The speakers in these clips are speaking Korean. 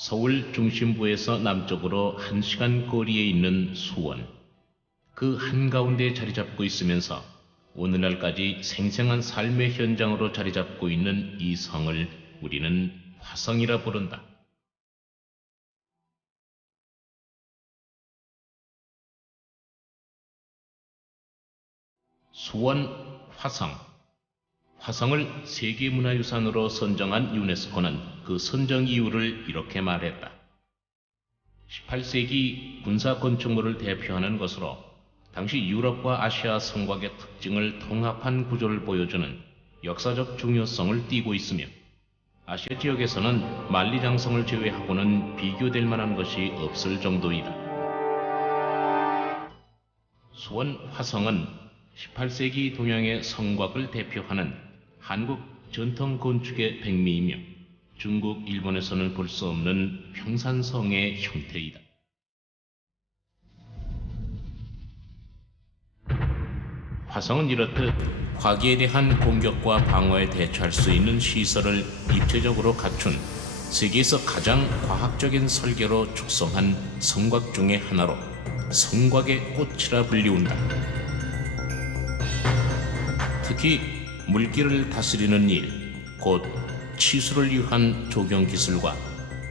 서울 중심부에서 남쪽으로 1시간 거리에 있는 수원. 그 한가운데 자리 잡고 있으면서 오늘날까지 생생한 삶의 현장으로 자리 잡고 있는 이 성을 우리는 화성이라 부른다. 수원 화성. 화성을 세계문화유산으로 선정한 유네스코는 그 선정 이유를 이렇게 말했다. 18세기 군사건축물을 대표하는 것으로 당시 유럽과 아시아 성곽의 특징을 통합한 구조를 보여주는 역사적 중요성을 띠고 있으며 아시아 지역에서는 만리장성을 제외하고는 비교될 만한 것이 없을 정도이다. 수원 화성은 18세기 동양의 성곽을 대표하는 한국 전통 건축의 백미이며 중국, 일본에서는 볼 수 없는 평산성의 형태이다. 화성은 이렇듯 화기에 대한 공격과 방어에 대처할 수 있는 시설을 입체적으로 갖춘 세계에서 가장 과학적인 설계로 축성한 성곽 중의 하나로 성곽의 꽃이라 불리운다. 특히 물길을 다스리는 일, 곧 치수를 위한 조경 기술과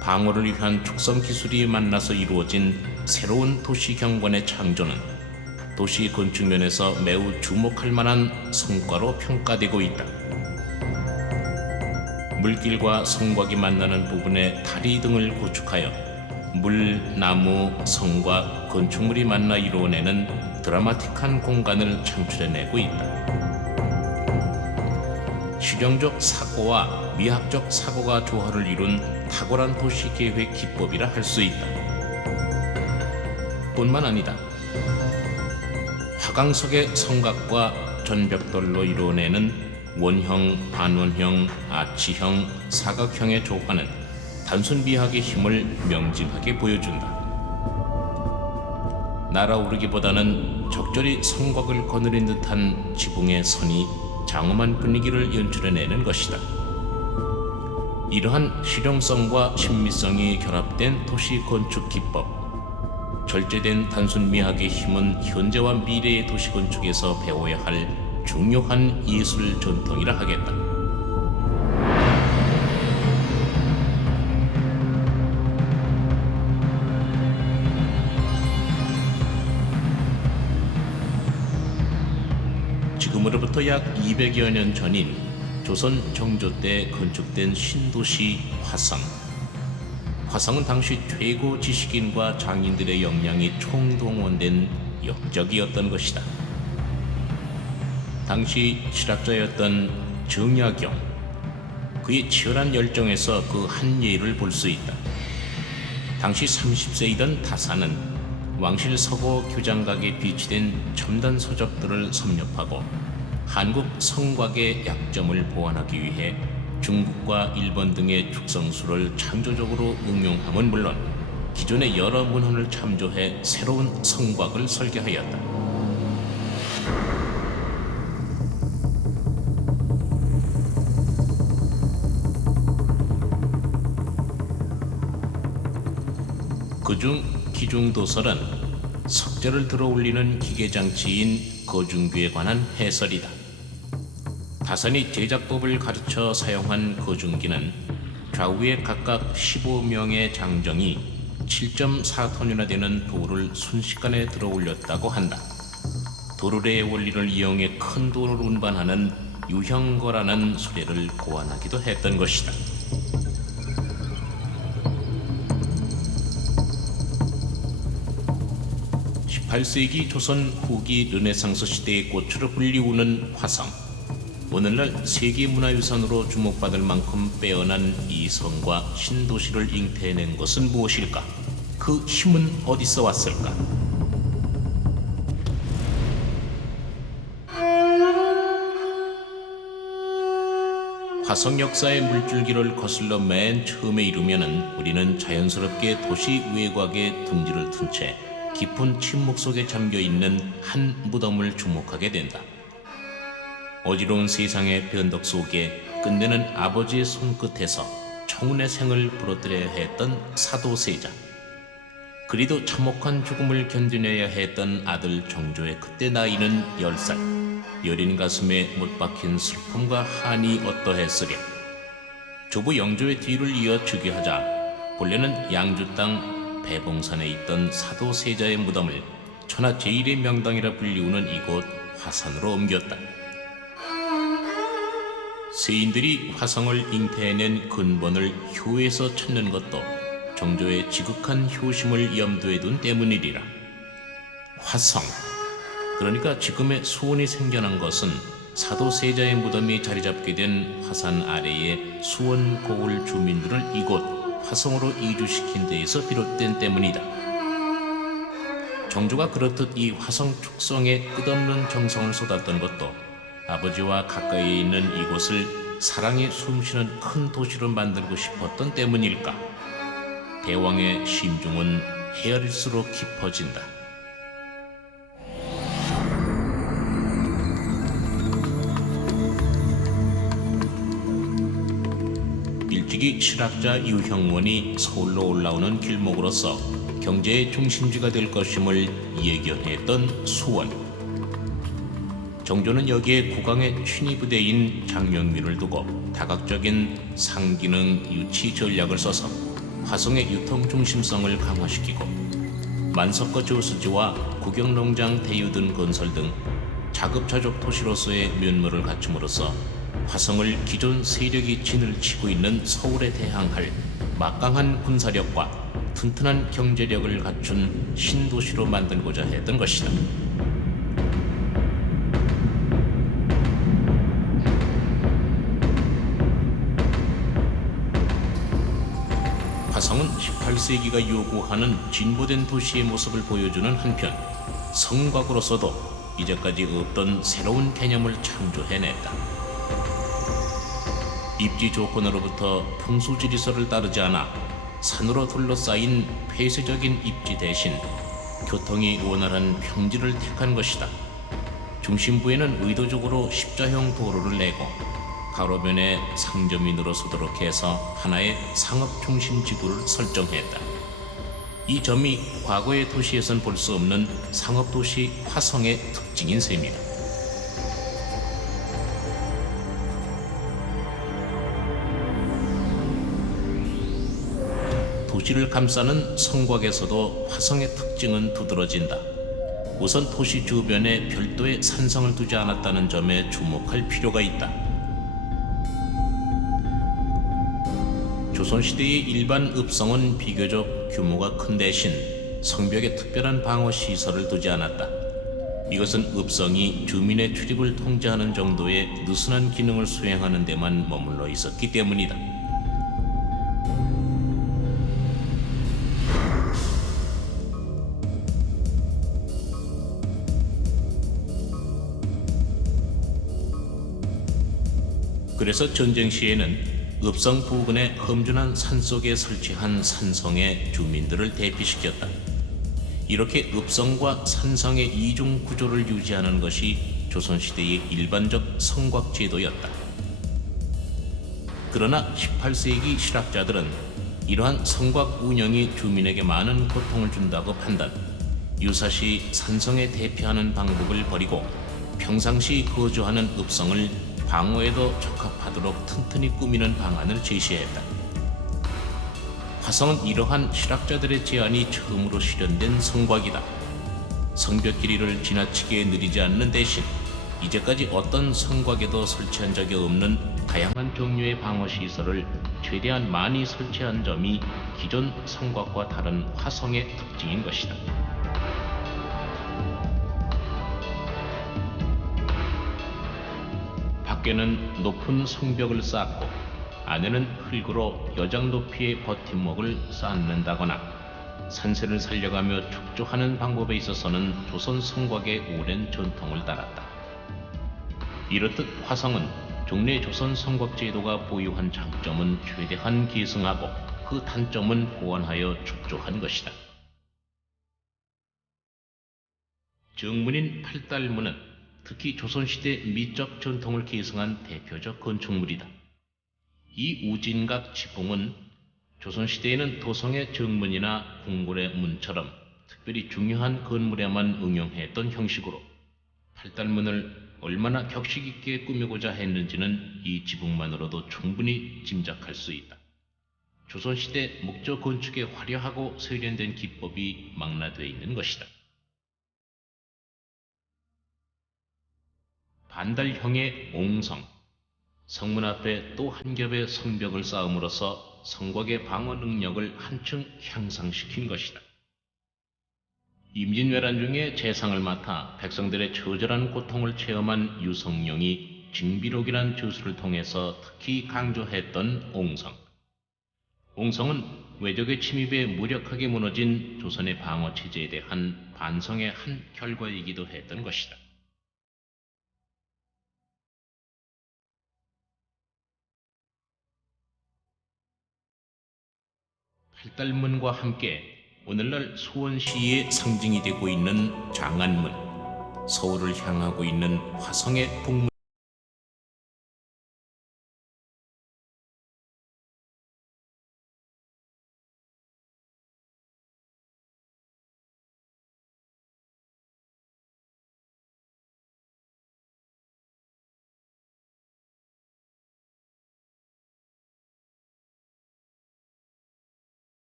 방어를 위한 축성 기술이 만나서 이루어진 새로운 도시 경관의 창조는 도시 건축 면에서 매우 주목할 만한 성과로 평가되고 있다. 물길과 성곽이 만나는 부분에 다리 등을 구축하여 물, 나무, 성과, 건축물이 만나 이루어내는 드라마틱한 공간을 창출해내고 있다. 실용적 사고와 미학적 사고가 조화를 이룬 탁월한 도시계획 기법이라 할 수 있다. 뿐만 아니다. 화강석의 성곽과 전벽돌로 이루어내는 원형, 반원형, 아치형, 사각형의 조화는 단순 미학의 힘을 명징하게 보여준다. 날아오르기보다는 적절히 성곽을 거느린 듯한 지붕의 선이 장엄한 분위기를 연출해내는 것이다. 이러한 실용성과 친미성이 결합된 도시 건축 기법, 절제된 단순 미학의 힘은 현재와 미래의 도시 건축에서 배워야 할 중요한 예술 전통이라 하겠다. 지금으로부터 약 200여 년 전인 조선 정조 때 건축된 신도시 화성. 화성은 당시 최고 지식인과 장인들의 역량이 총동원된 역적이었던 것이다. 당시 실학자였던 정약용, 그의 치열한 열정에서 그 한 예를 볼 수 있다. 당시 30세이던 다사는 왕실 서고 규장각에 비치된 첨단 서적들을 섭렵하고 한국 성곽의 약점을 보완하기 위해 중국과 일본 등의 축성수를 창조적으로 응용함은 물론 기존의 여러 문헌을 참조해 새로운 성곽을 설계하였다. 그중 기중도설은 석재를 들어올리는 기계장치인 거중기에 관한 해설이다. 다산이 제작법을 가르쳐 사용한 거중기는 좌우에 각각 15명의 장정이 7.4톤이나 되는 돌을 순식간에 들어올렸다고 한다. 도르래의 원리를 이용해 큰 돌을 운반하는 유형거라는 수레를 고안하기도 했던 것이다. 18세기 조선 후기 르네상스 시대의 꽃으로 불리우는 화성. 오늘날 세계문화유산으로 주목받을 만큼 빼어난 이 성과 신도시를 잉태해낸 것은 무엇일까? 그 힘은 어디서 왔을까? 화성 역사의 물줄기를 거슬러 맨 처음에 이르면은 우리는 자연스럽게 도시 외곽에 둥지를 튼 채 깊은 침묵 속에 잠겨있는 한 무덤을 주목하게 된다. 어지러운 세상의 변덕 속에 끝내는 아버지의 손끝에서 청운의 생을 부러뜨려야 했던 사도세자. 그리도 참혹한 죽음을 견디내야 했던 아들 정조의 그때 나이는 10살. 여린 가슴에 못 박힌 슬픔과 한이 어떠했으랴. 조부 영조의 뒤를 이어 즉위하자 본래는 양주 땅 배봉산에 있던 사도세자의 무덤을 천하 제1의 명당이라 불리우는 이곳 화산으로 옮겼다. 세인들이 화성을 잉태해낸 근본을 효에서 찾는 것도 정조의 지극한 효심을 염두에 둔 때문이리라. 화성, 그러니까 지금의 수원이 생겨난 것은 사도세자의 무덤이 자리잡게 된 화산 아래의 수원 고을 주민들을 이곳 화성으로 이주시킨 데에서 비롯된 때문이다. 정조가 그렇듯 이 화성 축성에 끝없는 정성을 쏟았던 것도 아버지와 가까이에 있는 이곳을 사랑의 숨쉬는 큰 도시로 만들고 싶었던 때문일까? 대왕의 심중은 헤아릴수록 깊어진다. 일찍이 실학자 유형원이 서울로 올라오는 길목으로서 경제의 중심지가 될 것임을 예견했던 수원. 정조는 여기에 국왕의 친위부대인 장영민을 두고 다각적인 상기능 유치 전략을 써서 화성의 유통 중심성을 강화시키고 만석거 저수지와 국영농장 대유 등 건설 등 자급자족 도시로서의 면모를 갖춤으로써 화성을 기존 세력이 진을 치고 있는 서울에 대항할 막강한 군사력과 튼튼한 경제력을 갖춘 신도시로 만들고자 했던 것이다. 화성은 18세기가 요구하는 진보된 도시의 모습을 보여주는 한편 성곽으로서도 이제까지 없던 새로운 개념을 창조해냈다. 입지 조건으로부터 풍수지리설을 따르지 않아 산으로 둘러싸인 폐쇄적인 입지 대신 교통이 원활한 평지를 택한 것이다. 중심부에는 의도적으로 십자형 도로를 내고 가로변에 상점이 늘어서도록 해서 하나의 상업 중심 지구를 설정했다. 이 점이 과거의 도시에선 볼 수 없는 상업도시 화성의 특징인 셈이다. 도시를 감싸는 성곽에서도 화성의 특징은 두드러진다. 우선 도시 주변에 별도의 산성을 두지 않았다는 점에 주목할 필요가 있다. 조선시대의 일반 읍성은 비교적 규모가 큰 대신 성벽에 특별한 방어시설을 두지 않았다. 이것은 읍성이 주민의 출입을 통제하는 정도의 느슨한 기능을 수행하는 데만 머물러 있었기 때문이다. 그래서 전쟁 시에는 읍성 부근의 험준한 산속에 설치한 산성의 주민들을 대피시켰다. 이렇게 읍성과 산성의 이중 구조를 유지하는 것이 조선시대의 일반적 성곽제도였다. 그러나 18세기 실학자들은 이러한 성곽 운영이 주민에게 많은 고통을 준다고 판단, 유사시 산성에 대피하는 방법을 버리고 평상시 거주하는 읍성을 방어에도 적합하도록 튼튼히 꾸미는 방안을 제시했다. 화성은 이러한 실학자들의 제안이 처음으로 실현된 성곽이다. 성벽 길이를 지나치게 느리지 않는 대신 이제까지 어떤 성곽에도 설치한 적이 없는 다양한 종류의 방어시설을 최대한 많이 설치한 점이 기존 성곽과 다른 화성의 특징인 것이다. 밖에는 높은 성벽을 쌓고 안에는 흙으로 여장 높이의 버팀목을 쌓는다거나 산세를 살려가며 축조하는 방법에 있어서는 조선 성곽의 오랜 전통을 따랐다. 이렇듯 화성은 종래 조선 성곽 제도가 보유한 장점은 최대한 계승하고 그 단점은 보완하여 축조한 것이다. 정문인 팔달문은 특히 조선시대 미적 전통을 계승한 대표적 건축물이다. 이 우진각 지붕은 조선시대에는 도성의 정문이나 궁궐의 문처럼 특별히 중요한 건물에만 응용했던 형식으로 팔달문을 얼마나 격식 있게 꾸미고자 했는지는 이 지붕만으로도 충분히 짐작할 수 있다. 조선시대 목조 건축의 화려하고 세련된 기법이 망라되어 있는 것이다. 반달형의 옹성, 성문 앞에 또 한 겹의 성벽을 쌓음으로써 성곽의 방어 능력을 한층 향상시킨 것이다. 임진왜란 중에 재상을 맡아 백성들의 처절한 고통을 체험한 유성룡이 징비록이란 저수를 통해서 특히 강조했던 옹성. 옹성은 외적의 침입에 무력하게 무너진 조선의 방어체제에 대한 반성의 한 결과이기도 했던 것이다. 팔달문과 함께 오늘날 수원시의 상징이 되고 있는 장안문, 서울을 향하고 있는 화성의 북문,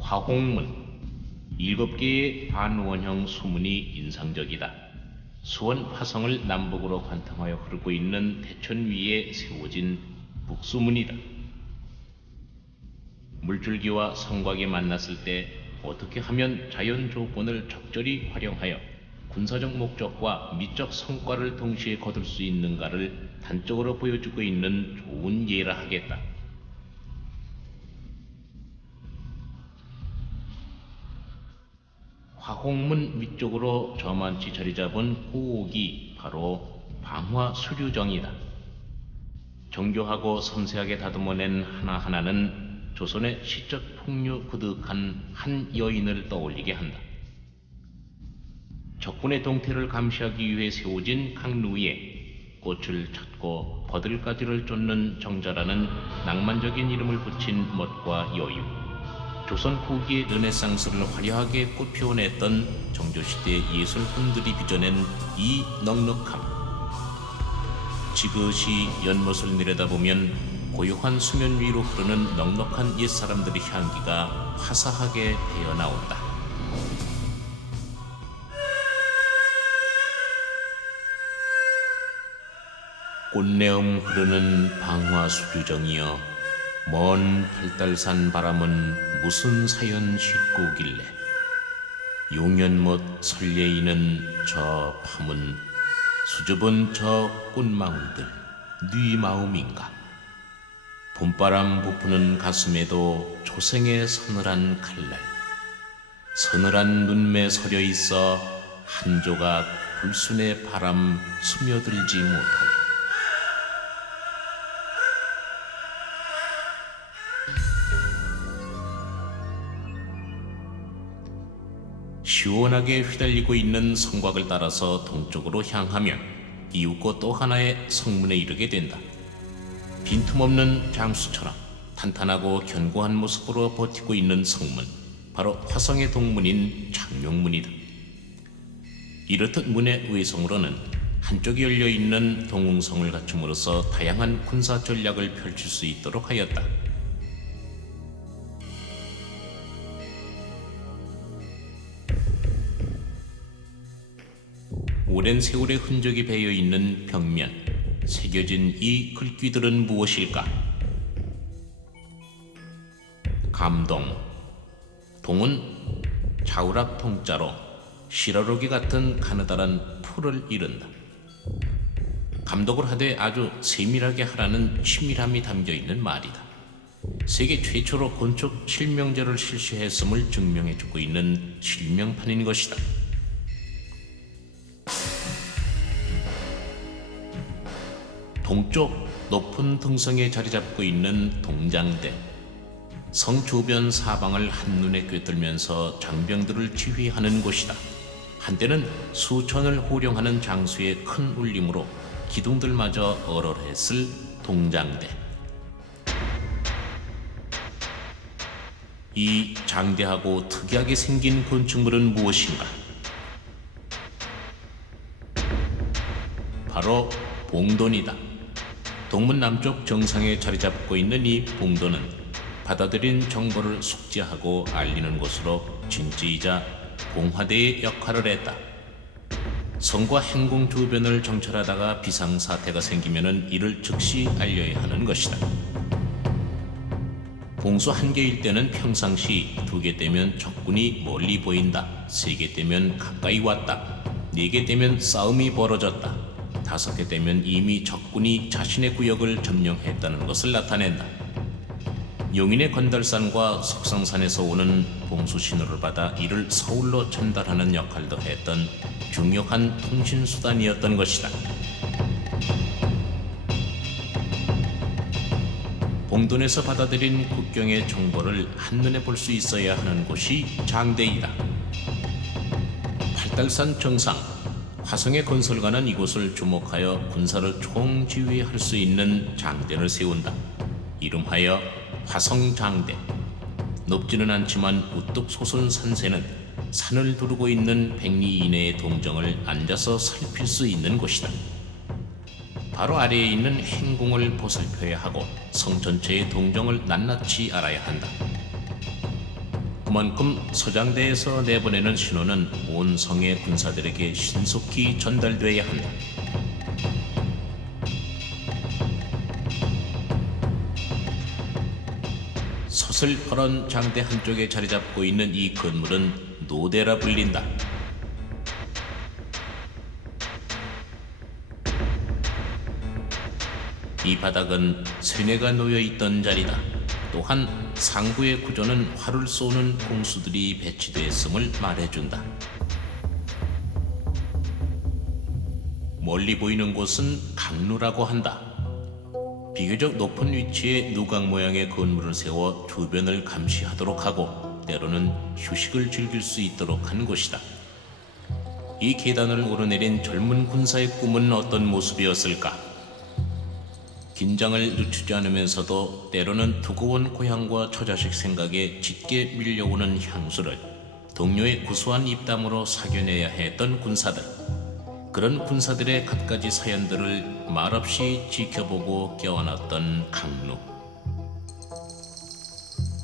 화홍문, 7개의 반원형 수문이 인상적이다. 수원 화성을 남북으로 관통하여 흐르고 있는 대천 위에 세워진 북수문이다. 물줄기와 성곽이 만났을 때 어떻게 하면 자연 조건을 적절히 활용하여 군사적 목적과 미적 성과를 동시에 거둘 수 있는가를 단적으로 보여주고 있는 좋은 예라 하겠다. 화홍문 위쪽으로 저만치 자리잡은 호옥이 바로 방화수류정이다. 정교하고 섬세하게 다듬어낸 하나하나는 조선의 시적 풍류 그득한 한 여인을 떠올리게 한다. 적군의 동태를 감시하기 위해 세워진 강루에 꽃을 찾고 버들가지를 쫓는 정자라는 낭만적인 이름을 붙인 멋과 여유, 조선 후기의 르네상스를 화려하게 꽃피워냈던 정조시대 예술꾼들이 빚어낸 이 넉넉함, 지그시 연못을 내려다보면 고요한 수면 위로 흐르는 넉넉한 옛사람들의 향기가 화사하게 배어나온다. 꽃내음 흐르는 방화수류정이여, 먼 팔달산 바람은 무슨 사연 싣고 길래, 용연못 설레이는 저 밤은 수줍은 저 꽃망울들 네 마음인가. 봄바람 부푸는 가슴에도 초생의 서늘한 칼날, 서늘한 눈매 서려 있어 한 조각 불순의 바람 스며들지 못하네. 시원하게 휘달리고 있는 성곽을 따라서 동쪽으로 향하면 이윽고 또 하나의 성문에 이르게 된다. 빈틈없는 장수처럼 탄탄하고 견고한 모습으로 버티고 있는 성문, 바로 화성의 동문인 창룡문이다. 이렇듯 문의 외성으로는 한쪽이 열려있는 동웅성을 갖춤으로써 다양한 군사 전략을 펼칠 수 있도록 하였다. 오랜 세월의 흔적이 배어있는 벽면, 새겨진 이 글귀들은 무엇일까? 감동. 동은 자우락 통자로 시라로기 같은 가느다란 풀을 이른다. 감독을 하되 아주 세밀하게 하라는 치밀함이 담겨있는 말이다. 세계 최초로 건축 실명제를 실시했음을 증명해주고 있는 실명판인 것이다. 동쪽 높은 등성에 자리 잡고 있는 동장대. 성 주변 사방을 한눈에 꿰뚫면서 장병들을 지휘하는 곳이다. 한때는 수천을 호령하는 장수의 큰 울림으로 기둥들마저 얼얼했을 동장대. 이 장대하고 특이하게 생긴 건축물은 무엇인가? 바로 봉돈이다. 동문 남쪽 정상에 자리 잡고 있는 이 봉돈은 받아들인 정보를 숙지하고 알리는 곳으로 진지이자 봉화대의 역할을 했다. 성과 행궁 주변을 정찰하다가 비상사태가 생기면 이를 즉시 알려야 하는 것이다. 봉수 1개일 때는 평상시, 2개 되면 적군이 멀리 보인다, 3개 되면 가까이 왔다, 4개 되면 싸움이 벌어졌다, 5개 되면 이미 적군이 자신의 구역을 점령했다는 것을 나타낸다. 용인의 건달산과 석상산에서 오는 봉수 신호를 받아 이를 서울로 전달하는 역할도 했던 중요한 통신수단이었던 것이다. 봉돈에서 받아들인 국경의 정보를 한눈에 볼 수 있어야 하는 곳이 장대이다. 팔달산 정상, 화성의 건설가는 이곳을 주목하여 군사를 총지휘할 수 있는 장대를 세운다. 이름하여 화성장대. 높지는 않지만 우뚝 솟은 산세는 산을 두르고 있는 100리 이내의 동정을 앉아서 살필 수 있는 곳이다. 바로 아래에 있는 행궁을 보살펴야 하고 성 전체의 동정을 낱낱이 알아야 한다. 그만큼 서장대에서 내보내는 신호는 온 성의 군사들에게 신속히 전달돼야 한다. 서슬퍼런 장대 한쪽에 자리 잡고 있는 이 건물은 노대라 불린다. 이 바닥은 쇠뇌가 놓여있던 자리다. 또한 상부의 구조는 활을 쏘는 공수들이 배치되었음을 말해준다. 멀리 보이는 곳은 강루라고 한다. 비교적 높은 위치에 누각 모양의 건물을 세워 주변을 감시하도록 하고 때로는 휴식을 즐길 수 있도록 한 곳이다. 이 계단을 오르내린 젊은 군사의 꿈은 어떤 모습이었을까? 긴장을 늦추지 않으면서도 때로는 두고온 고향과 처자식 생각에 짙게 밀려오는 향수를 동료의 구수한 입담으로 사겨내야 했던 군사들. 그런 군사들의 갖가지 사연들을 말없이 지켜보고 껴안았던 강루.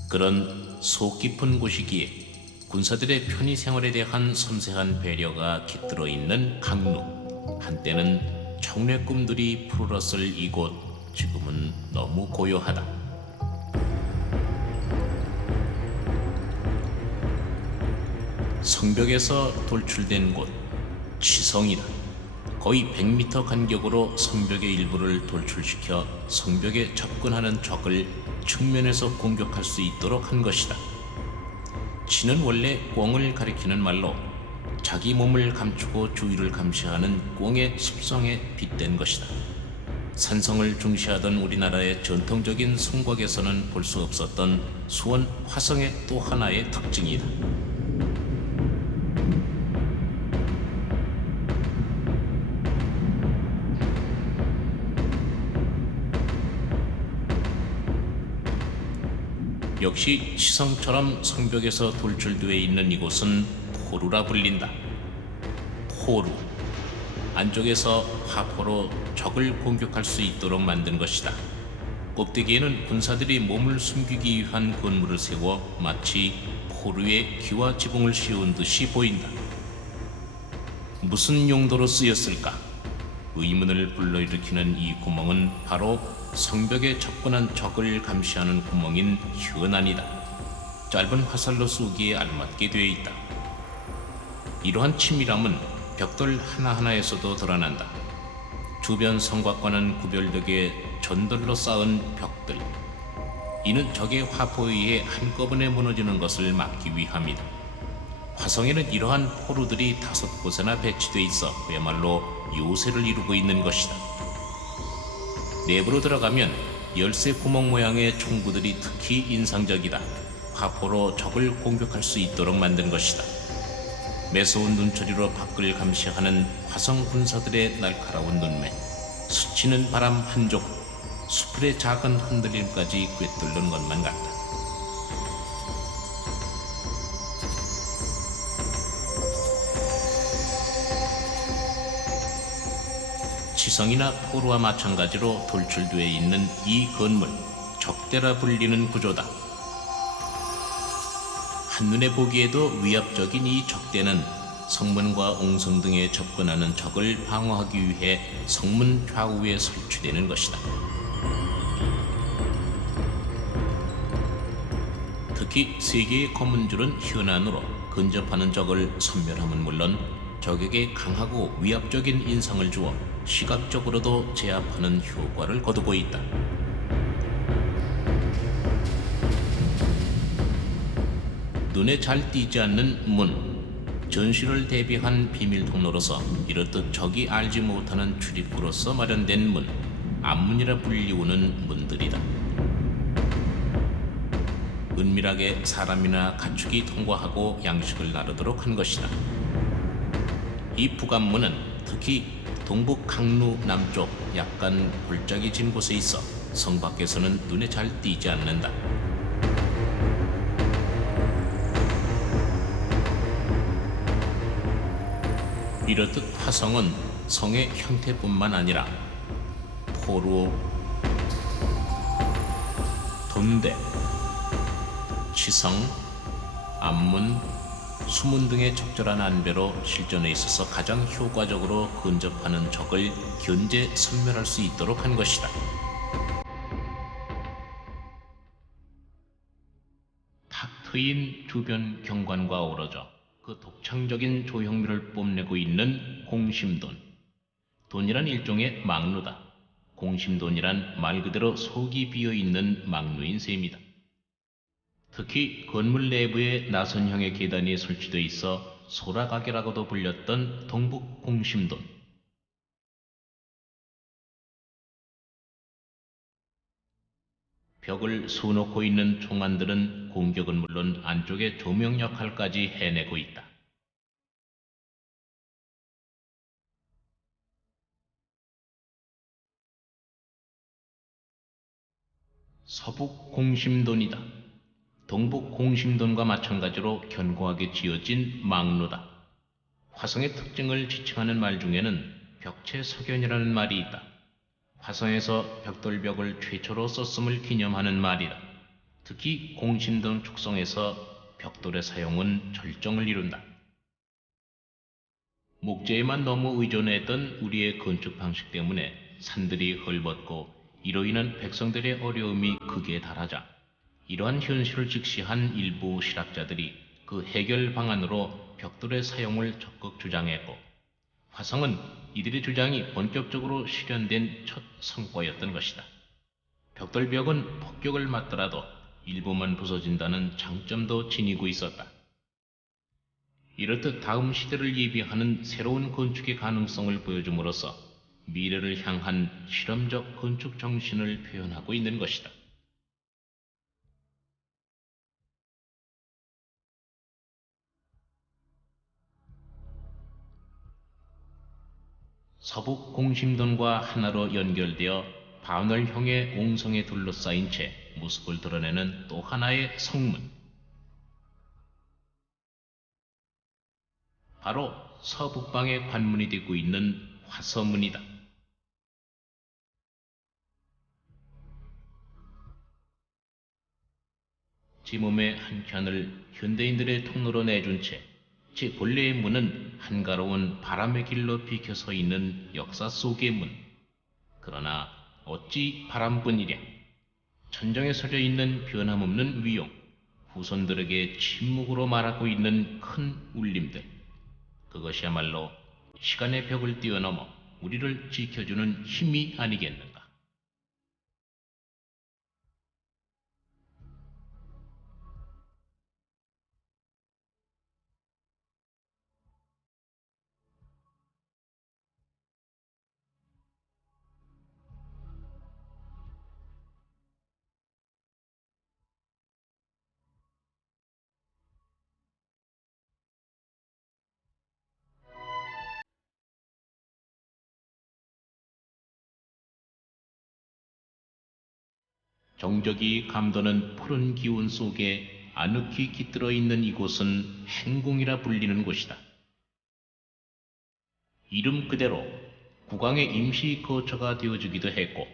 그런 속 깊은 곳이기에 군사들의 편의 생활에 대한 섬세한 배려가 깃들어 있는 강루. 한때는 청래 꿈들이 푸르렀을 이곳, 지금은 너무 고요하다. 성벽에서 돌출된 곳, 치성이다. 거의 100m 간격으로 성벽의 일부를 돌출시켜 성벽에 접근하는 적을 측면에서 공격할 수 있도록 한 것이다. 치는 원래 꿩을 가리키는 말로 자기 몸을 감추고 주위를 감시하는 꿩의 습성에 빗댄 것이다. 산성을 중시하던 우리나라의 전통적인 성곽에서는 볼 수 없었던 수원 화성의 또 하나의 특징이다. 역시 치성처럼 성벽에서 돌출되어 있는 이곳은 포루라 불린다. 포루. 안쪽에서 화포로 적을 공격할 수 있도록 만든 것이다. 꼭대기에는 군사들이 몸을 숨기기 위한 건물을 세워 마치 포루에 기와 지붕을 씌운 듯이 보인다. 무슨 용도로 쓰였을까? 의문을 불러일으키는 이 구멍은 바로 성벽에 접근한 적을 감시하는 구멍인 현안이다. 짧은 화살로 쏘기에 알맞게 되어 있다. 이러한 치밀함은 벽돌 하나하나에서도 드러난다. 주변 성곽과는 구별되게 전돌로 쌓은 벽들. 이는 적의 화포에 의해 한꺼번에 무너지는 것을 막기 위함이다. 화성에는 이러한 포루들이 5곳에나 배치돼 있어 그야말로 요새를 이루고 있는 것이다. 내부로 들어가면 열쇠 구멍 모양의 총구들이 특히 인상적이다. 화포로 적을 공격할 수 있도록 만든 것이다. 매서운 눈초리로 밖을 감시하는 화성 군사들의 날카로운 눈매, 스치는 바람 한 조각, 수풀의 작은 흔들림까지 꿰뚫는 것만 같다. 지성이나 포로와 마찬가지로 돌출되어 있는 이 건물, 적대라 불리는 구조다. 한눈에 보기에도 위압적인 이 적대는 성문과 옹성 등에 접근하는 적을 방어하기 위해 성문 좌우에 설치되는 것이다. 특히 세 개의 검은 줄은 현안으로 근접하는 적을 섬멸함은 물론 적에게 강하고 위압적인 인상을 주어 시각적으로도 제압하는 효과를 거두고 있다. 눈에 잘 띄지 않는 문, 전시를 대비한 비밀 통로로서 이렇듯 적이 알지 못하는 출입구로서 마련된 문, 앞문이라 불리우는 문들이다. 은밀하게 사람이나 가축이 통과하고 양식을 나르도록 한 것이다. 이 북암문은 특히 동북 강루 남쪽 약간 골짜기 진 곳에 있어 성 밖에서는 눈에 잘 띄지 않는다. 이렇듯 화성은 성의 형태뿐만 아니라 포로, 돈대, 치성, 암문, 수문 등의 적절한 안배로 실전에 있어서 가장 효과적으로 근접하는 적을 견제 섬멸할 수 있도록 한 것이다. 탁 트인 주변 경관과 어우러져 그 독창적인 조형미를 뽐내고 있는 공심돈. 돈이란 일종의 망루다. 공심돈이란 말 그대로 속이 비어있는 망루인 셈이다. 특히 건물 내부에 나선형의 계단이 설치되어 있어 소라가게라고도 불렸던 동북 공심돈. 벽을 수놓고 있는 총안들은 공격은 물론 안쪽의 조명 역할까지 해내고 있다. 서북 공심돈이다. 동북 공심돈과 마찬가지로 견고하게 지어진 망루다. 화성의 특징을 지칭하는 말 중에는 벽체석연이라는 말이 있다. 화성에서 벽돌벽을 최초로 썼음을 기념하는 말이다. 특히 공심돈 축성에서 벽돌의 사용은 절정을 이룬다. 목재에만 너무 의존했던 우리의 건축 방식 때문에 산들이 헐벗고 이로 인한 백성들의 어려움이 극에 달하자 이러한 현실을 직시한 일부 실학자들이 그 해결 방안으로 벽돌의 사용을 적극 주장했고 화성은 이들의 주장이 본격적으로 실현된 첫 성과였던 것이다. 벽돌벽은 폭격을 맞더라도 일부만 부서진다는 장점도 지니고 있었다. 이렇듯 다음 시대를 예비하는 새로운 건축의 가능성을 보여줌으로써 미래를 향한 실험적 건축 정신을 표현하고 있는 것이다. 서북 공심돈과 하나로 연결되어 반월형의 옹성에 둘러싸인 채 모습을 드러내는 또 하나의 성문. 바로 서북방의 관문이 되고 있는 화서문이다. 지몸의 한 켠을 현대인들의 통로로 내준 채 제 본래의 문은 한가로운 바람의 길로 비켜 서 있는 역사 속의 문. 그러나 어찌 바람뿐이랴. 천정에 서려 있는 변함없는 위용, 후손들에게 침묵으로 말하고 있는 큰 울림들. 그것이야말로 시간의 벽을 뛰어넘어 우리를 지켜주는 힘이 아니겠는가. 정적이 감도는 푸른 기운 속에 아늑히 깃들어 있는 이곳은 행궁이라 불리는 곳이다. 이름 그대로 국왕의 임시 거처가 되어주기도 했고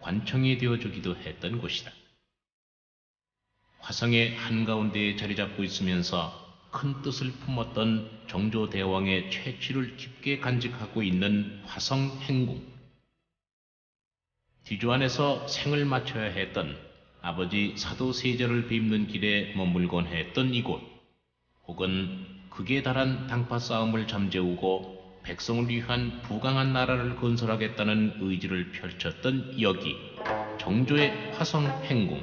관청이 되어주기도 했던 곳이다. 화성의 한가운데에 자리 잡고 있으면서 큰 뜻을 품었던 정조대왕의 최취를 깊게 간직하고 있는 화성 행궁. 뒤주안에서 생을 마쳐야 했던 아버지 사도세자를 뵙는 길에 머물곤 했던 이곳, 혹은 극에 달한 당파 싸움을 잠재우고 백성을 위한 부강한 나라를 건설하겠다는 의지를 펼쳤던 여기, 정조의 화성 행궁.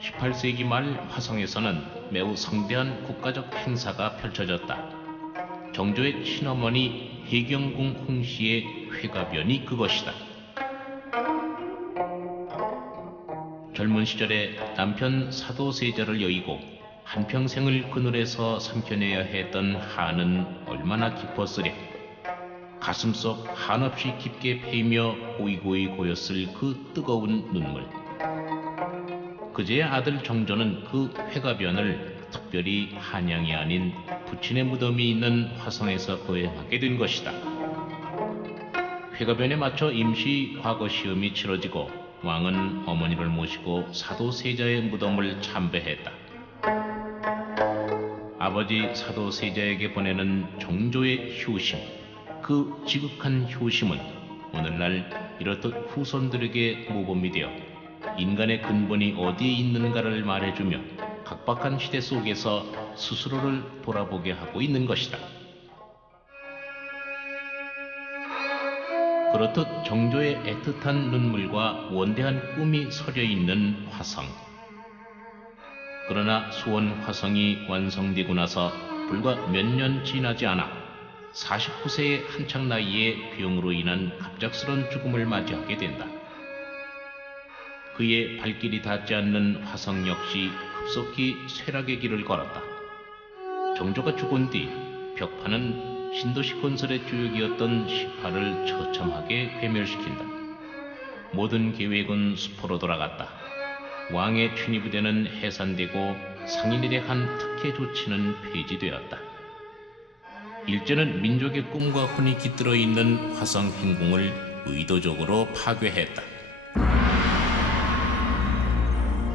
18세기 말 화성에서는 매우 성대한 국가적 행사가 펼쳐졌다. 정조의 친어머니 해경궁 홍씨의 회가변이 그것이다. 젊은 시절에 남편 사도세자를 여의고 한평생을 그늘에서 삼켜내야 했던 한은 얼마나 깊었으랴. 가슴속 한없이 깊게 패이며 고이고이 고였을 그 뜨거운 눈물. 그제야 아들 정조는 그 회가변을 특별히 한양이 아닌 부친의 무덤이 있는 화성에서 거행하게 된 것이다. 회가변에 맞춰 임시 과거 시험이 치러지고 왕은 어머니를 모시고 사도세자의 무덤을 참배했다. 아버지 사도세자에게 보내는 정조의 효심, 그 지극한 효심은 오늘날 이렇듯 후손들에게 모범이 되어 인간의 근본이 어디에 있는가를 말해주며 각박한 시대 속에서 스스로를 돌아보게 하고 있는 것이다. 그렇듯 정조의 애틋한 눈물과 원대한 꿈이 서려 있는 화성. 그러나 수원 화성이 완성되고 나서 불과 몇 년 지나지 않아 49세의 한창 나이에 병으로 인한 갑작스런 죽음을 맞이하게 된다. 그의 발길이 닿지 않는 화성 역시 급속히 쇠락의 길을 걸었다. 정조가 죽은 뒤 벽파는 신도시 건설의 주역이었던 시파를 처참하게 괴멸시킨다. 모든 계획은 수포로 돌아갔다. 왕의 취니부대는 해산되고 상인에 대한 특혜 조치는 폐지되었다. 일제는 민족의 꿈과 혼이 깃들어 있는 화성 행궁을 의도적으로 파괴했다.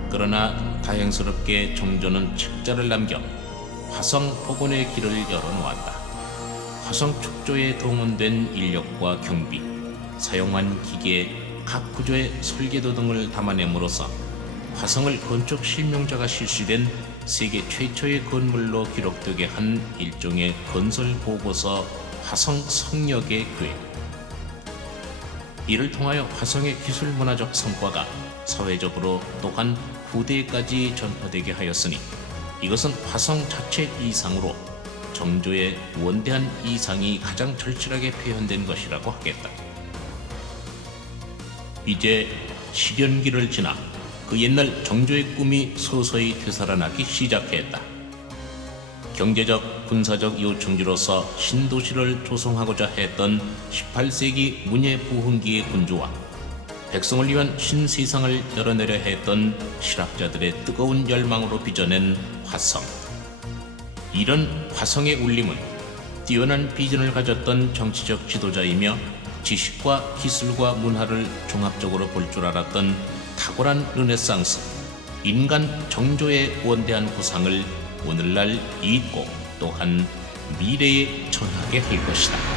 그러나 다행스럽게 정조는 책자를 남겨 화성 복원의 길을 열어놓았다. 화성 축조에 동원된 인력과 경비, 사용한 기계, 각 구조의 설계도 등을 담아냄으로써 화성을 건축 실명자가 실시된 세계 최초의 건물로 기록되게 한 일종의 건설 보고서 화성 성역의 계획. 이를 통하여 화성의 기술 문화적 성과가 사회적으로 또한 후대까지 전파되게 하였으니 이것은 화성 자체 이상으로 정조의 원대한 이상이 가장 절실하게 표현된 것이라고 하겠다. 이제 시련기를 지나 그 옛날 정조의 꿈이 서서히 되살아나기 시작했다. 경제적, 군사적 요충지로서 신도시를 조성하고자 했던 18세기 문예부흥기의 군주와 백성을 위한 신세상을 열어내려 했던 실학자들의 뜨거운 열망으로 빚어낸 화성. 이런 화성의 울림은 뛰어난 비전을 가졌던 정치적 지도자이며 지식과 기술과 문화를 종합적으로 볼 줄 알았던 탁월한 르네상스, 인간 정조의 원대한 구상을 오늘날 잊고 또한 미래에 전하게 할 것이다.